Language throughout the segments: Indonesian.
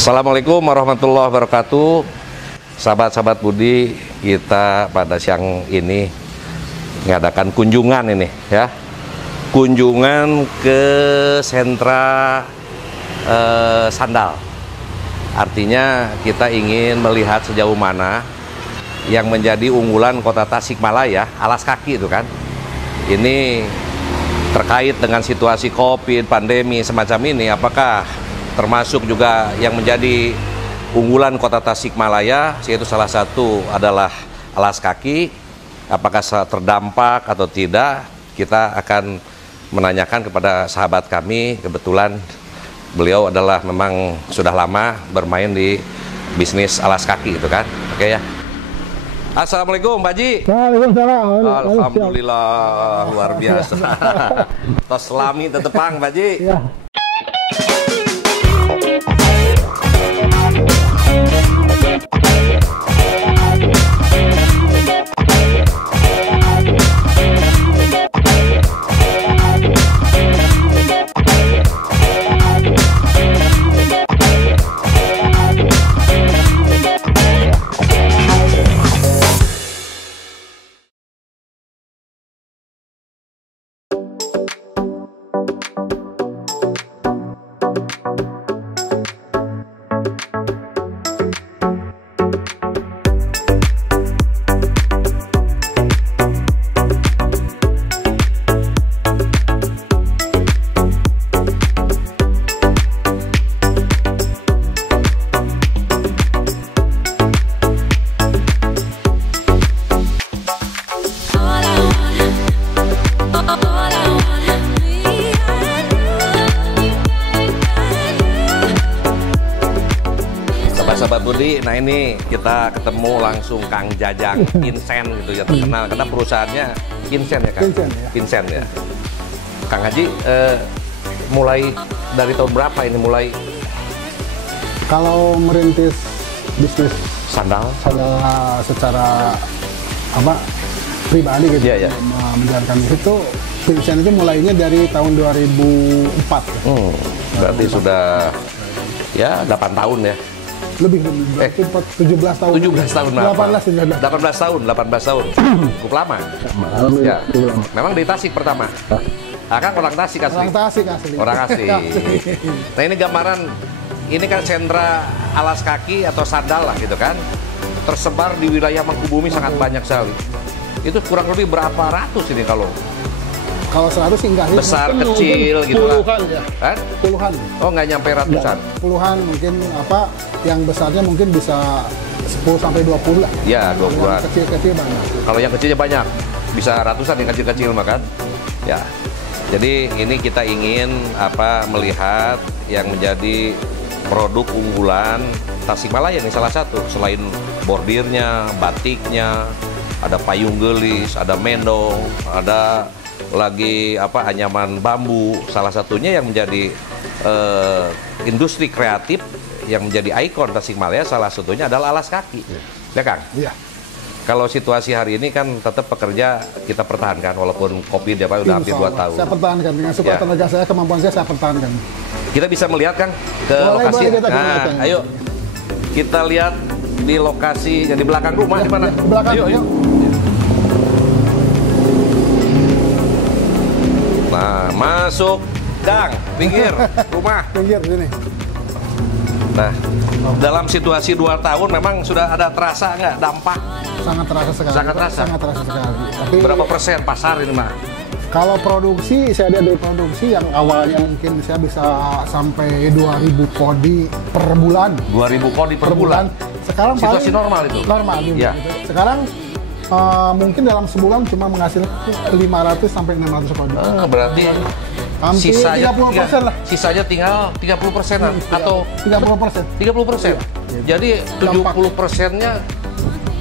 Assalamualaikum warahmatullahi wabarakatuh. Sahabat-sahabat Budi, kita pada siang ini mengadakan kunjungan ini ya. Kunjungan ke sentra sandal. Artinya kita ingin melihat sejauh mana yang menjadi unggulan kota Tasikmalaya, alas kaki itu kan. Ini terkait dengan situasi Covid, pandemi semacam ini, apakah termasuk juga yang menjadi unggulan kota Tasikmalaya, yaitu salah satu adalah alas kaki, apakah terdampak atau tidak? Kita akan menanyakan kepada sahabat kami. Kebetulan beliau adalah memang sudah lama bermain di bisnis alas kaki itu kan. Oke ya. Assalamualaikum Pak Haji. Waalaikumsalam. Alhamdulillah, luar biasa. Tos selami tetepang Pak Haji. Ya. Sahabat Budi, nah ini kita ketemu langsung Kang Jajang Vincent gitu ya, terkenal karena perusahaannya Vincent ya Kang? Vincent ya. Kang Haji, mulai dari tahun berapa ini mulai? Kalau merintis bisnis Sandal secara pribadi gitu, Iya. menjalankan itu, Vincent itu mulainya dari tahun 2004. Berarti sudah ya 8 tahun ya. Lebih 17 tahun. 17 tahun. 18 tahun. Cukup lama. Ya. Memang di Tasik pertama. Kan orang Tasik asli. Orang Tasik asli. Orang asli. Nah ini gambaran, ini kan sentra alas kaki atau sandal lah gitu kan. Tersebar di wilayah Mangkubumi sangat banyak sekali. Itu kurang lebih berapa ratus ini kalau 100 sih enggak sih. Besar, kecil gitu lah. Puluhan ya. Kan? Puluhan. Oh nggak nyampe ratusan. Puluhan mungkin yang besarnya mungkin bisa 10 sampai 20 lah. Ya 20-an. Yang kecil-kecil banyak. Kalau yang kecilnya banyak, bisa ratusan yang kecil-kecil makan. Ya. Jadi ini kita ingin melihat yang menjadi produk unggulan Tasikmalaya ini salah satu. Selain bordirnya, batiknya, ada payung gelis, ada mendong, ada lagi anyaman bambu. Salah satunya yang menjadi industri kreatif yang menjadi ikon Tasikmalaya, salah satunya adalah alas kaki. Ya Kang? Iya. Kalau situasi hari ini kan tetap pekerja kita pertahankan walaupun Covid ya Pak udah hampir 2 tahun. Saya pertahankan dengan sekuat tenaga saya, kemampuan saya pertahankan. Kita bisa melihat Kang ke lokasi. Nah, ayo kita lihat di lokasi yang di belakang rumah di mana? Di belakang. Ayo. Nah, masuk gang, pinggir rumah. Pinggir sini. Nah, dalam situasi 2 tahun memang sudah ada terasa nggak dampak? Sangat terasa sekali. Sangat terasa. Sangat terasa sekali. Tapi Berapa persen pasar ini mah? kalau produksi, saya lihat dari produksi yang awalnya mungkin saya bisa sampai 2000 kodi per bulan. 2000 kodi per bulan. Sekarang Situasi paling normal itu? Normal gitu. Ya. Sekarang mungkin dalam sebulan cuma menghasilkan 500 sampai 600 kodi. Berarti Hampir sisanya 30% lah. Sisanya tinggal 30% atau 30%. 30%. Jadi 70%-nya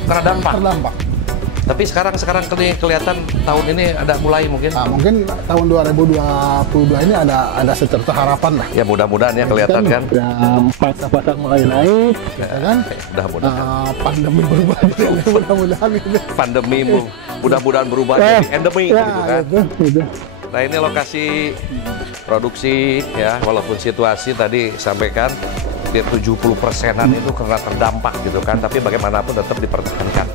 kena dampak. Terdampak. Tapi sekarang kelihatan tahun ini ada mulai mungkin. Nah, mungkin tahun 2022 ini ada secerca harapan lah. Ya mudah-mudahan ya kelihatan kan. Ya, pasar mulai naik, ya kan? Mudah-mudahan. Pandemi berubah, mudah-mudahan. Pandemi mudah-mudahan berubah jadi endemi ya, gitu kan. Gitu. Nah ini lokasi produksi ya, walaupun situasi tadi sampaikan hampir 70%-an itu karena terdampak gitu kan, tapi bagaimanapun tetap dipertahankan.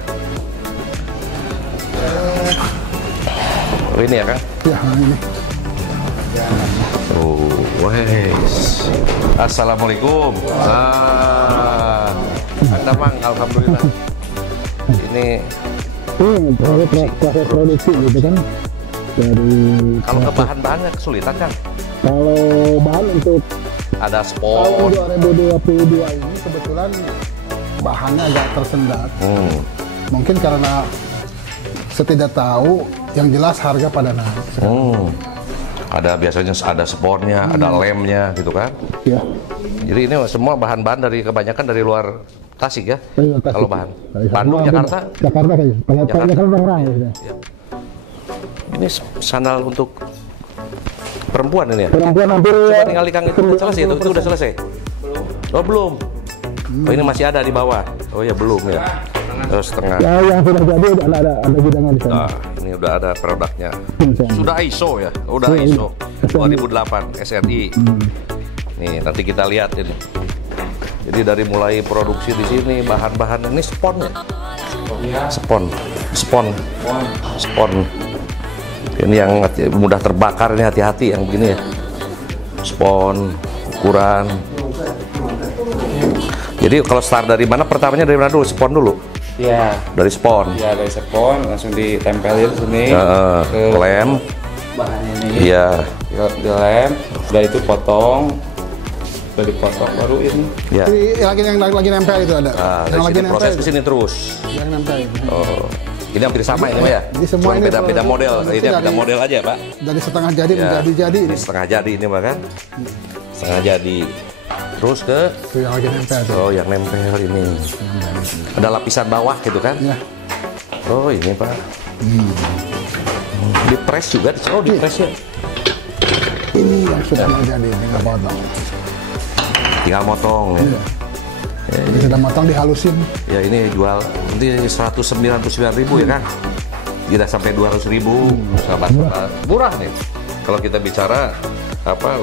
Oh, ini ya Kang? Ya, ini. Oh, wes. Assalamualaikum. Anda Mang, alhamdulillah. Ini proses produksi gitu kan. Dari kalau ke bahan-bahannya kesulitan kan? kalau bahan untuk Ada tahun spon. 2022 ini kebetulan bahannya agak tersendat. Mungkin karena saya tidak tahu, yang jelas harga pada naik. Ada biasanya ada sponnya, ada lemnya gitu kan? Ya. Jadi ini semua bahan-bahan dari kebanyakan dari luar Tasik ya? Dari Tasik. Kalau bahan. Dari Bandung, Jakarta. Jakarta. Jakarta kayaknya. Jakarta. Jakarta orang ya. Ya. Ini sandal untuk perempuan ini ya? Perempuan hampir Coba tinggal Kang itu udah selesai itu udah selesai. Oh belum. Oh ini masih ada di bawah. Oh ya belum ya. Terus setengah. ya, yang sudah jadi ada gudangnya di sana. Nah, ini udah ada produknya. Bisa. Sudah ISO ya? Udah Iya, ISO iya. 2008 SRI. Nih nanti kita lihat ini. Jadi dari mulai produksi di sini bahan-bahan ini sponnya. Spon. Ini yang mudah terbakar, ini hati-hati yang begini ya. Spon, ukuran. Jadi kalau start dari mana? Pertamanya dari mana dulu? Spon dulu. Iya. Dari spon. Ya dari spon langsung ditempelin sini ke Lem. bahannya ini. Iya. Di lem, udah itu potong, udah dipotong baru ini. Ya. Ini lagi nempel itu ada. Nah, yang dari lagi sini nempel proses ke itu. sini terus. Yang nempel itu. Oh. Ini hampir sama ini Pak ya? Jadi semua Cuma ini beda-beda kalau- model. kalau Ini dari- beda model aja Pak. Dari setengah jadi Ya. menjadi jadi. Ini setengah jadi ini Pak kan? Setengah jadi. Terus ke Itu yang lagi nempel itu. oh yang nempel ini. Ada lapisan bawah gitu kan? Ya. Oh ini Pak. Di press juga. Oh di press ya. Ini yang sudah mau jadi, tinggal potong. Tinggal motong ya. Iya. Ini sudah matang dihalusin. Ya ini jual nanti 199.000 ya kan? Tidak sampai 200.000 sahabat. Murah nih. Kalau kita bicara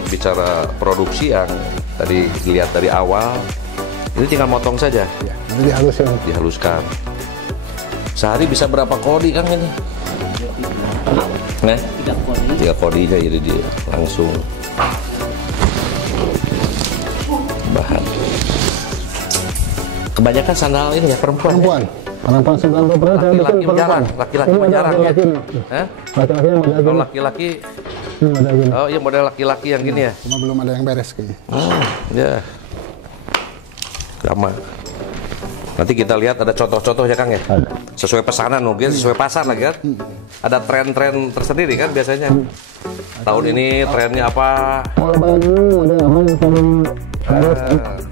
bicara produksi yang tadi dilihat dari awal, ini tinggal motong saja, Ya, nanti dihalusin. dihaluskan. Sehari bisa berapa kodi Kang ini? Nah, 3 kodinya jadi dia langsung bahan. Kebanyakan sandal ini ya perempuan. Perempuan 90% saya bikin Laki-laki jarang, perempuan. laki-laki Ini ada jarang ya. laki-laki. Hah? Laki-lakinya model Kalau gini. laki-laki, Ini model gini. oh iya model laki-laki yang gini ya. Cuma belum ada yang beres kayaknya. Ya. Sama. Nanti kita lihat ada contoh-contoh ya Kang ya. Ada. Sesuai pesanan mungkin, sesuai pasar lagi kan. Ada tren-tren tersendiri kan biasanya. Tahun ini trennya apa? Mau lebaran ini model apa yang paling harus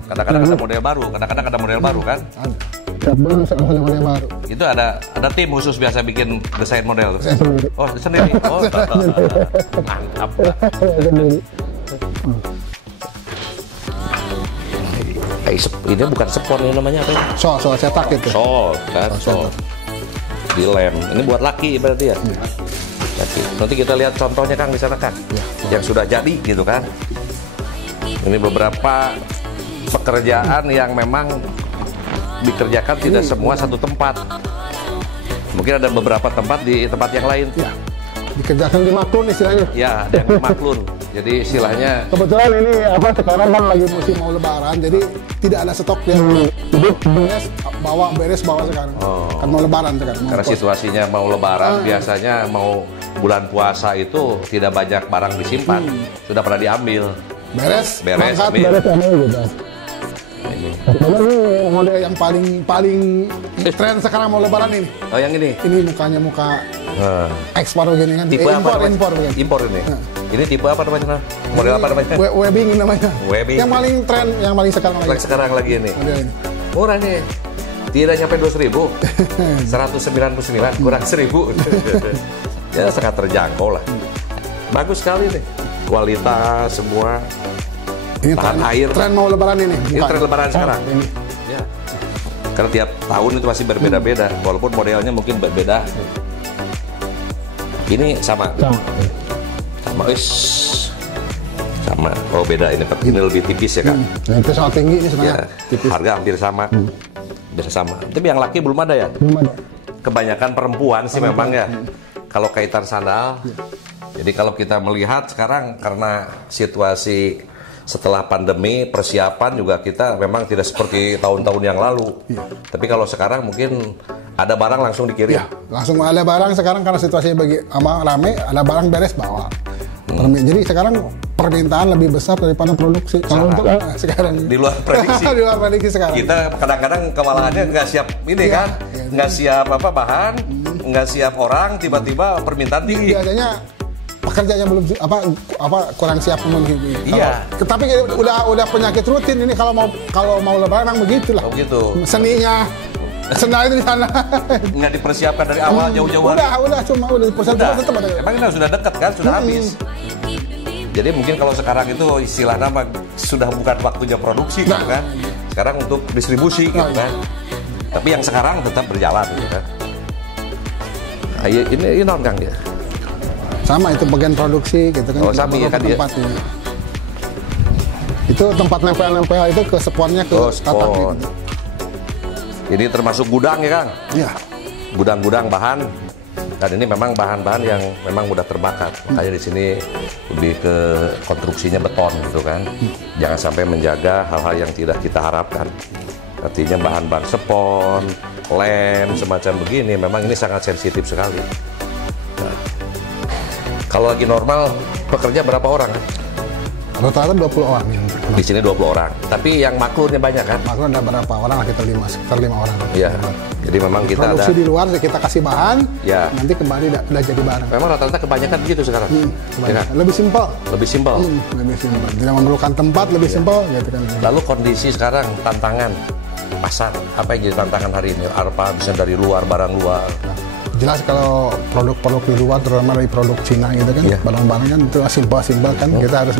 Kadang-kadang ada model baru, kadang-kadang ada model baru kan. ada. Tiap bulan ada model baru. Itu ada tim khusus biasa bikin desain model. Saya sendiri. Oh sendiri. Oh mantap. Saya sendiri. Ini bukan spon ini namanya apa ya? Soal cetak gitu. Sol kan, sol. Di lem. Ini buat laki berarti ya? Laki. Nanti kita lihat contohnya Kang di sana Kang. Yang sudah jadi gitu kan. Ini beberapa pekerjaan yang memang dikerjakan tidak semua satu tempat. Mungkin ada beberapa tempat di tempat yang lain. Ya. Dikerjakan di maklun istilahnya. Ya, ada yang di maklun. Jadi istilahnya Kebetulan ini sekarang kan lagi musim mau lebaran, jadi tidak ada stok yang jadi beres bawa sekarang. Kan mau lebaran sekarang. Mau karena pos. situasinya mau lebaran, biasanya mau bulan puasa itu tidak banyak barang disimpan. Sudah pernah diambil. Beres, Beres, mangkat, ambil. beres ambil gitu. Ini. Kebetulan ini model yang paling tren sekarang mau lebaran ini. Oh yang ini. Ini mukanya muka Nah. ekspor begini kan. Tipe apa namanya? Impor begini. Impor ini. Ini tipe apa namanya? Model apa namanya? Webbing namanya. Webbing. Yang paling tren, yang paling sekarang Lagi lagi. sekarang lagi ini. Model ini. Murah nih. Tidak nyampe 200.000. 199 kurang 1.000. Ya sangat terjangkau lah. Bagus sekali nih. Kualitas semua. Ini Tahan tren, air. tren mau lebaran ini. Ini tren lebaran sekarang. Ini. Ya. Karena tiap tahun itu masih berbeda-beda. Walaupun modelnya mungkin berbeda. Ini sama. Sama. Sama. Sama. Oh beda ini Pak. Ini lebih tipis ya Kak? Yang itu sangat tinggi ini sebenarnya. Ya, Tipis. harga hampir sama. Bisa sama. Tapi yang laki belum ada ya? Belum ada. Kebanyakan perempuan sih memang ya. Kalau kaitan sandal. Jadi kalau kita melihat sekarang karena situasi setelah pandemi, persiapan juga kita memang tidak seperti tahun-tahun yang lalu. Tapi kalau sekarang mungkin ada barang langsung dikirim. Ya, langsung ada barang sekarang karena situasinya rame, ada barang beres bawa. Jadi sekarang permintaan lebih besar daripada produksi. Kalau untuk sekarang Di luar prediksi. di luar prediksi sekarang. Kita kadang-kadang kewalahannya nggak siap ini Iya, kan, iya. nggak siap apa bahan, nggak siap orang, tiba-tiba permintaan tinggi. Biasanya pekerjanya belum kurang siap memenuhi. Iya. Tapi udah penyakit rutin ini kalau mau lebaran memang begitulah. Oh gitu. Seninya sendal itu di sana. Nggak dipersiapkan dari awal jauh-jauh hari. Udah dipersiapkan tetap ada. Emang ini sudah dekat kan, sudah habis. Jadi mungkin kalau sekarang itu istilah nama sudah bukan waktunya produksi gitu kan. Sekarang untuk distribusi gitu kan. Tapi yang sekarang tetap berjalan gitu kan. Ini non Kang ya. Sama itu bagian produksi gitu kan. Oh, sama ya kan dia. Tempatnya. Itu tempat nempel-nempel itu ke sponnya ke tatak spon. gitu. Ini termasuk gudang ya Kang? Iya. Gudang-gudang bahan. Dan ini memang bahan-bahan yang memang mudah terbakar. Makanya di sini lebih ke konstruksinya beton gitu kan. Jangan sampai menjaga hal-hal yang tidak kita harapkan. Artinya bahan-bahan spon, lem, semacam begini, memang ini sangat sensitif sekali. Nah, kalau lagi normal, pekerja berapa orang? Rata-rata 20 orang yang Di sini 20 orang. Tapi yang maklurnya banyak kan? Makanya ada berapa orang lah kita sekitar 5 orang. Iya. Jadi memang kita Produksi ada. di luar kita kasih bahan, Ya. nanti kembali udah jadi barang. Memang rata-rata kebanyakan begitu sekarang. Ya kan? Lebih simpel. Lebih simpel. Lebih simpel. Tidak memerlukan tempat, lebih simpel gitu kan. Lalu kondisi sekarang tantangan pasar apa yang jadi tantangan hari ini? Apa bisa dari luar, barang luar? Jelas kalau produk-produk di luar terutama dari produk Cina gitu kan, Iya. barang-barang kan itu simpel-simpel kan, kita harus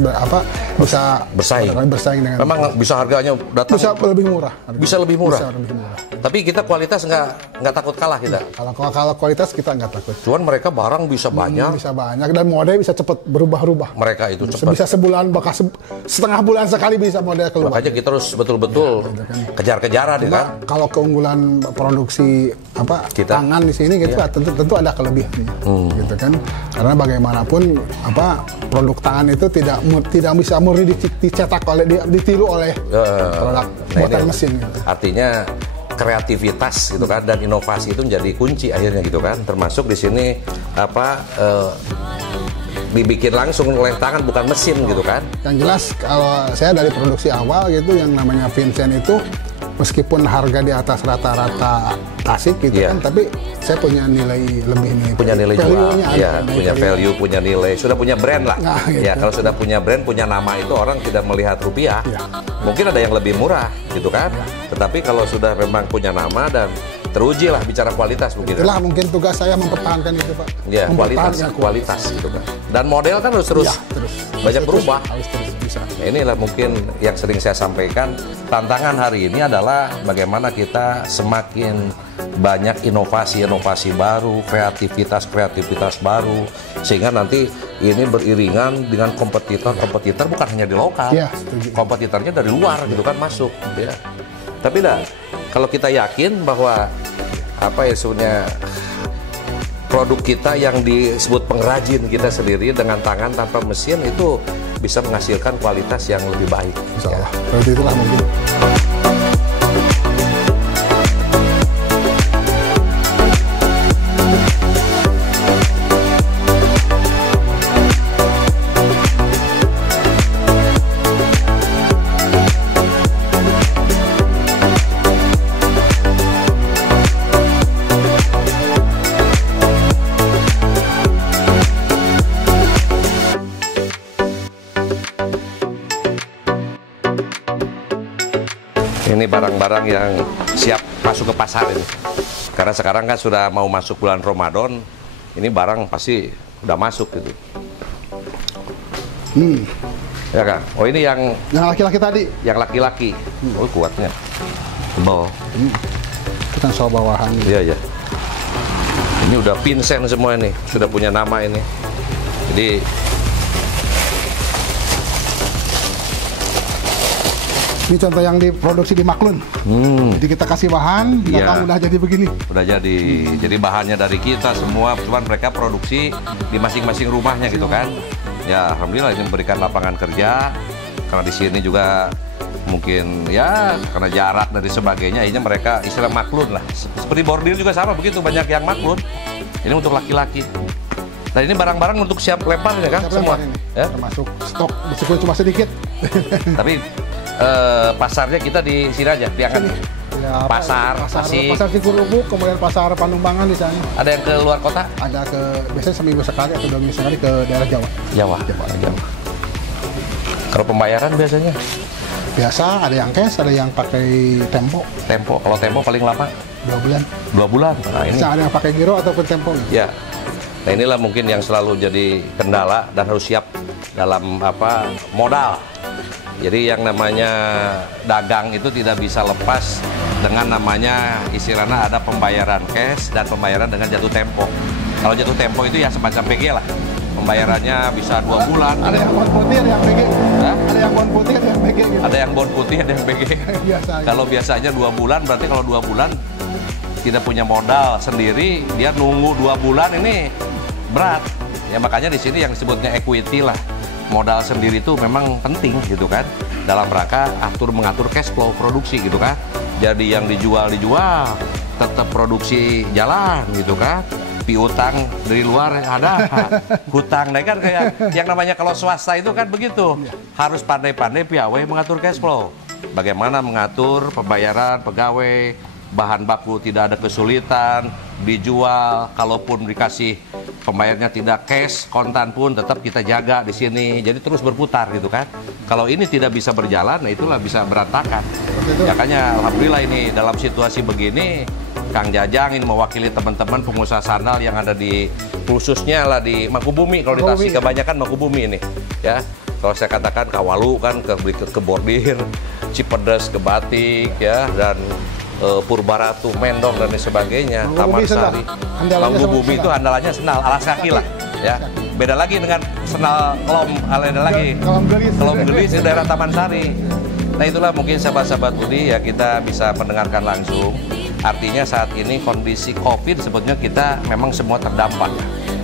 bisa bersaing dengan Memang bisa harganya datang bisa lebih murah. Bisa lebih murah. Bisa lebih murah. Tapi kita kualitas nggak takut kalah kita. Kalau kualitas kita nggak takut. Cuman mereka barang bisa banyak. Bisa banyak dan model bisa cepat berubah-ubah. Mereka itu cepat. Bisa sebulan, bahkan setengah bulan sekali bisa model keluar. Makanya kita harus betul-betul kejar-kejaran Cuma kan. kalau keunggulan produksi Kita. tangan di sini gitu tentu ada kelebihannya gitu kan, karena bagaimanapun produk tangan itu tidak bisa murni dicetak ditiru oleh produk buatan ini mesin gitu. Artinya kreativitas gitu kan dan inovasi itu menjadi kunci akhirnya gitu kan, termasuk di sini dibikin langsung oleh tangan bukan mesin gitu kan. Yang jelas kalau saya dari produksi awal gitu yang namanya Vincent itu meskipun harga di atas rata-rata Tasik gitu kan, tapi saya punya nilai lebih nih. Punya nilai jual, ya, punya value, punya nilai, sudah punya brand lah. Nah, gitu. Ya kalau sudah punya brand, punya nama itu orang tidak melihat rupiah. Ya. Mungkin ada yang lebih murah gitu kan. Tetapi kalau sudah memang punya nama dan teruji lah bicara kualitas begitu. Itulah mungkin tugas saya mempertahankan itu Pak. Ya kualitas gitu kan. Dan model kan harus terus, banyak berubah. Harus terus bisa. Nah, inilah mungkin yang sering saya sampaikan, tantangan hari ini adalah bagaimana kita semakin banyak inovasi baru, kreativitas baru, sehingga nanti ini beriringan dengan kompetitor bukan hanya di lokal, kompetitornya dari luar gitu kan masuk, ya. Tapi kalau kita yakin bahwa sebenarnya produk kita yang disebut pengrajin kita sendiri dengan tangan tanpa mesin itu bisa menghasilkan kualitas yang lebih baik. Insya Allah. Berarti itulah mungkin. Ini barang-barang yang siap masuk ke pasar ini. Karena sekarang kan sudah mau masuk bulan Ramadan, ini barang pasti udah masuk gitu. Ya Kak. Oh ini yang laki-laki tadi. Yang laki-laki. Oh kuatnya. Tebal. Itu kan soal bawahan. Iya. Ini udah Vincent semua ini, sudah punya nama ini. Jadi Ini contoh yang diproduksi di Maklun. Jadi kita kasih bahan, datang udah jadi begini. Udah jadi. Jadi bahannya dari kita semua, cuman mereka produksi di masing-masing rumahnya gitu kan. Ya, alhamdulillah ini memberikan lapangan kerja. Karena di sini juga mungkin ya karena jarak dan sebagainya, akhirnya mereka istilah maklun lah. Seperti bordir juga sama begitu, banyak yang maklun. Ini untuk laki-laki. Nah ini barang-barang untuk siap lempar ya kan semua. Ini. Ya? Termasuk stok meskipun cuma sedikit. Tapi pasarnya kita di sini aja, Piangan. Ya, pasar Cikurubuk, kemudian pasar Panumbangan di sana. Ada yang ke luar kota? Ada biasanya seminggu sekali atau 2 minggu sekali ke daerah Jawa. Jawa. Kalau pembayaran biasanya? Biasa ada yang cash, ada yang pakai tempo. Tempo, kalau tempo paling lama? 2 bulan. 2 bulan. Nah, ini. Bisa ada yang pakai giro ataupun tempo. Ya. Nah inilah mungkin yang selalu jadi kendala dan harus siap dalam modal. Jadi yang namanya dagang itu tidak bisa lepas dengan namanya istilahnya ada pembayaran cash dan pembayaran dengan jatuh tempo. Kalau jatuh tempo itu ya semacam PG lah. Pembayarannya bisa 2 bulan. Ada yang bon putih, ada yang PG. Ada yang bon putih, ada yang PG. Gitu. Ada yang bon putih, ada yang PG. Kalau biasanya 2 bulan, berarti kalau 2 bulan tidak punya modal sendiri, dia nunggu 2 bulan ini berat. Ya makanya di sini yang disebutnya equity lah. Modal sendiri itu memang penting gitu kan. Dalam rangka mengatur cash flow produksi gitu kan. Jadi yang dijual, tetap produksi jalan gitu kan. Piutang dari luar ada hutang, nah kan kayak yang namanya kalau swasta itu kan begitu, harus pandai-pandai piawai mengatur cash flow, bagaimana mengatur pembayaran pegawai, bahan baku tidak ada kesulitan, dijual, kalaupun dikasih pembayarnya tidak cash, kontan pun tetap kita jaga di sini, jadi terus berputar gitu kan. Kalau ini tidak bisa berjalan, nah itulah bisa berantakan. Makanya alhamdulillah ini dalam situasi begini, Kang Jajang ini mewakili teman-teman pengusaha sandal yang ada di khususnya lah di Mangkubumi. Kalau di Tasik kebanyakan Mangkubumi ini, ya. Kalau saya katakan Kawalu kan ke bordir, Cipedes ke batik, ya, dan Purbaratu, Mendong dan sebagainya, Taman Sari. Mangkubumi itu andalannya sendal, alas kaki lah, ya. Beda lagi dengan sendal kelom, ada lagi. Kelom gelis di daerah Taman Sari. Nah itulah mungkin sahabat-sahabat Budi ya kita bisa mendengarkan langsung. Artinya saat ini kondisi COVID sebetulnya kita memang semua terdampak.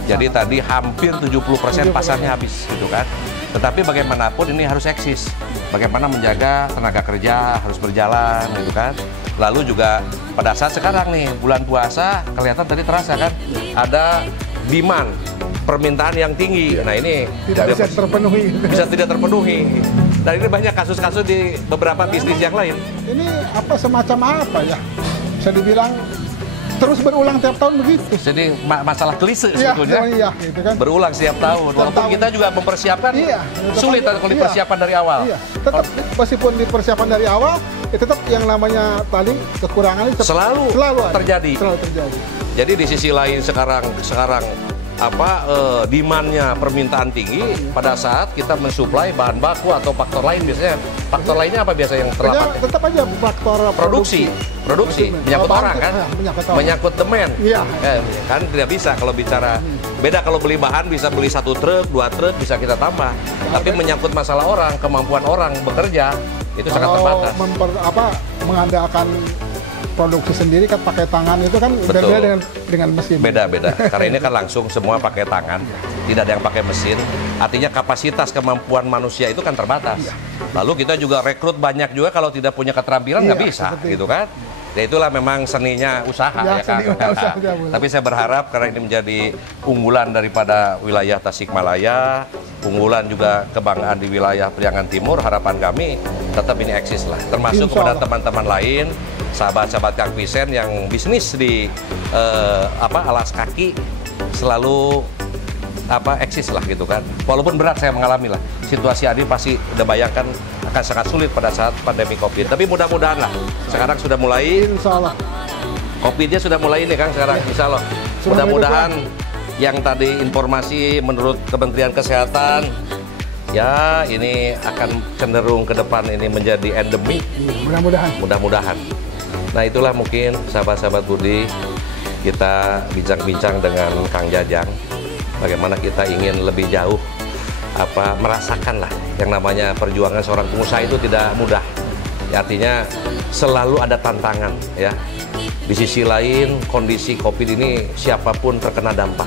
Jadi tadi hampir 70% pasarnya habis gitu kan. Tetapi bagaimanapun ini harus eksis. Bagaimana menjaga tenaga kerja harus berjalan gitu kan. Lalu juga pada saat sekarang nih bulan puasa kelihatan tadi terasa kan ada demand, permintaan yang tinggi. Nah ini tidak bisa terpenuhi. Bisa tidak terpenuhi. Dan ini banyak kasus-kasus di beberapa bisnis yang lain. Ini semacam apa ya? Bisa dibilang terus berulang tiap tahun begitu. Jadi masalah klise sebetulnya. Iya, gitu kan. Berulang setiap tahun. Walaupun kita juga mempersiapkan, sulit kalau dipersiapkan dari awal. Iya. Tetap meskipun dipersiapkan dari awal, tetap yang namanya tadi kekurangan itu selalu terjadi. Selalu terjadi. Jadi di sisi lain sekarang demand-nya permintaan tinggi pada saat kita mensuplai bahan baku atau faktor lain biasanya. Faktor lainnya apa biasa yang terlambat? Tetap aja faktor produksi menyangkut orang kan, menyangkut demand. Iya. Kan tidak bisa kalau bicara beda kalau beli bahan bisa beli 1 truk, 2 truk bisa kita tambah. Tapi menyangkut masalah orang, kemampuan orang bekerja itu sangat terbatas. Mengandalkan produksi sendiri kan pakai tangan itu kan berbeda dengan mesin. Beda. Karena ini kan langsung semua pakai tangan, tidak ada yang pakai mesin. Artinya kapasitas kemampuan manusia itu kan terbatas. Lalu kita juga rekrut banyak juga kalau tidak punya keterampilan nggak bisa, gitu kan? Ya itulah memang seninya usaha ya kan. Tapi saya berharap karena ini menjadi unggulan daripada wilayah Tasikmalaya, unggulan juga kebanggaan di wilayah Priangan Timur, harapan kami tetap ini eksis lah. Termasuk kepada teman-teman lain, sahabat-sahabat Kang Pisen yang bisnis di alas kaki selalu eksis lah gitu kan. Walaupun berat saya mengalami lah. Situasi ini pasti udah bayangkan akan sangat sulit pada saat pandemi COVID. Tapi mudah-mudahan lah. Sekarang sudah mulai. Insya Allah. COVID-nya sudah mulai ini Kang sekarang. Insya Allah. Mudah-mudahan yang tadi informasi menurut Kementerian Kesehatan ya ini akan cenderung ke depan ini menjadi endemik. Mudah-mudahan. Nah itulah mungkin sahabat-sahabat Budi kita bincang-bincang dengan Kang Jajang. Bagaimana kita ingin lebih jauh merasakan lah yang namanya perjuangan seorang pengusaha itu tidak mudah. Artinya selalu ada tantangan ya. Di sisi lain kondisi COVID ini siapapun terkena dampak.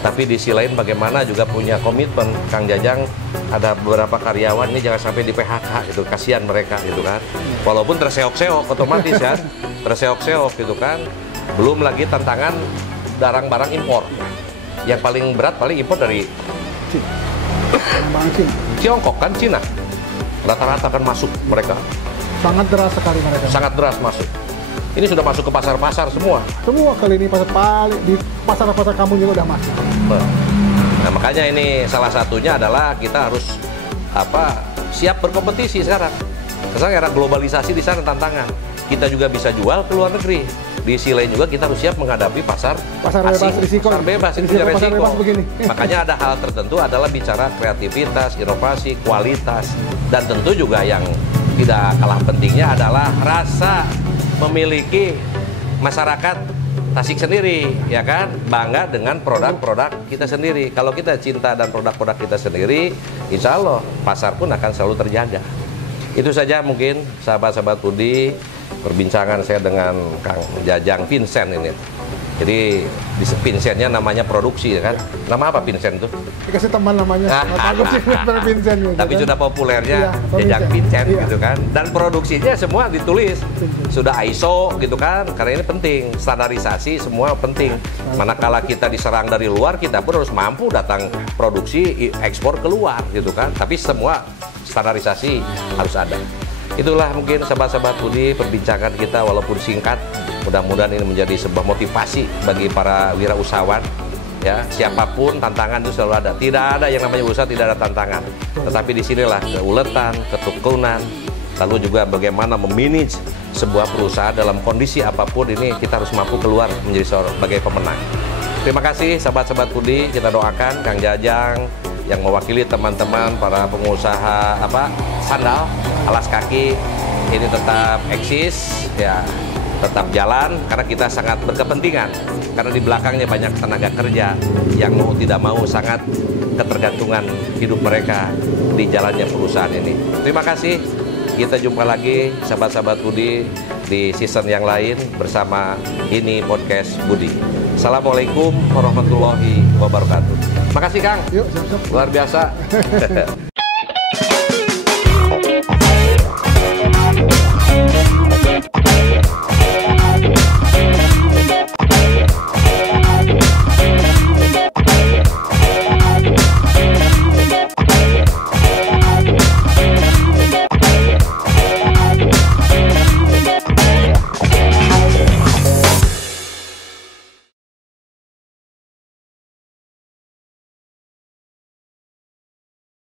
Tapi di sisi lain bagaimana juga punya komitmen Kang Jajang, ada beberapa karyawan ini jangan sampai di PHK gitu, kasihan mereka gitu kan. Walaupun terseok-seok otomatis ya, terseok-seok gitu kan. Belum lagi tantangan barang-barang impor. Yang paling berat paling impor dari Tiongkok kan, Cina. Rata-rata kan masuk mereka. Sangat deras sekali mereka. Sangat deras masuk. Ini sudah masuk ke pasar-pasar semua. Semua kali ini di pasar-pasar kampung juga udah masuk. Nah, makanya ini salah satunya adalah kita harus siap berkompetisi sekarang. Sekarang era globalisasi di sana tantangan. Kita juga bisa jual ke luar negeri. Di sisi lain juga kita harus siap menghadapi pasar bebas risiko. Pasar bebas, itu punya pasar resiko. Bebas begini. Makanya ada hal tertentu adalah bicara kreativitas, inovasi, kualitas, dan tentu juga yang tidak kalah pentingnya adalah rasa memiliki masyarakat Tasik sendiri, ya kan, bangga dengan produk-produk kita sendiri. Kalau kita cinta dan produk-produk kita sendiri, insya Allah pasar pun akan selalu terjaga. Itu saja mungkin sahabat-sahabat Budi perbincangan saya dengan Kang Jajang Vincent ini. Jadi di Vincentnya namanya produksi ya kan. Nama apa Vincent itu? Dikasih teman namanya. Bagus sih Vincent gitu. Tapi kan? sudah populernya Iya, Jajang Vincent iya. gitu kan. Dan produksinya semua ditulis. Sudah ISO gitu kan. Karena ini penting, standarisasi semua penting. Manakala kita diserang dari luar, kita pun harus mampu datang produksi ekspor keluar gitu kan. Tapi semua standarisasi harus ada. Itulah mungkin sahabat-sahabat Budi perbincangan kita walaupun singkat. Mudah-mudahan ini menjadi sebuah motivasi bagi para wirausahawan. Ya, siapapun tantangan itu selalu ada. Tidak ada yang namanya usaha tidak ada tantangan. Tetapi disinilah keuletan, ketekunan, lalu juga bagaimana memanage sebuah perusahaan dalam kondisi apapun ini kita harus mampu keluar menjadi sebagai pemenang. Terima kasih sahabat-sahabat Budi, kita doakan Kang Jajang yang mewakili teman-teman para pengusaha sandal, alas kaki ini tetap eksis ya. Tetap jalan karena kita sangat berkepentingan karena di belakangnya banyak tenaga kerja yang mau tidak mau sangat ketergantungan hidup mereka di jalannya perusahaan ini. Terima kasih, kita jumpa lagi sahabat-sahabat Budi di season yang lain bersama ini podcast Budi. Assalamualaikum warahmatullahi wabarakatuh. Makasih Kang. Yuk, siap-siap. Luar biasa.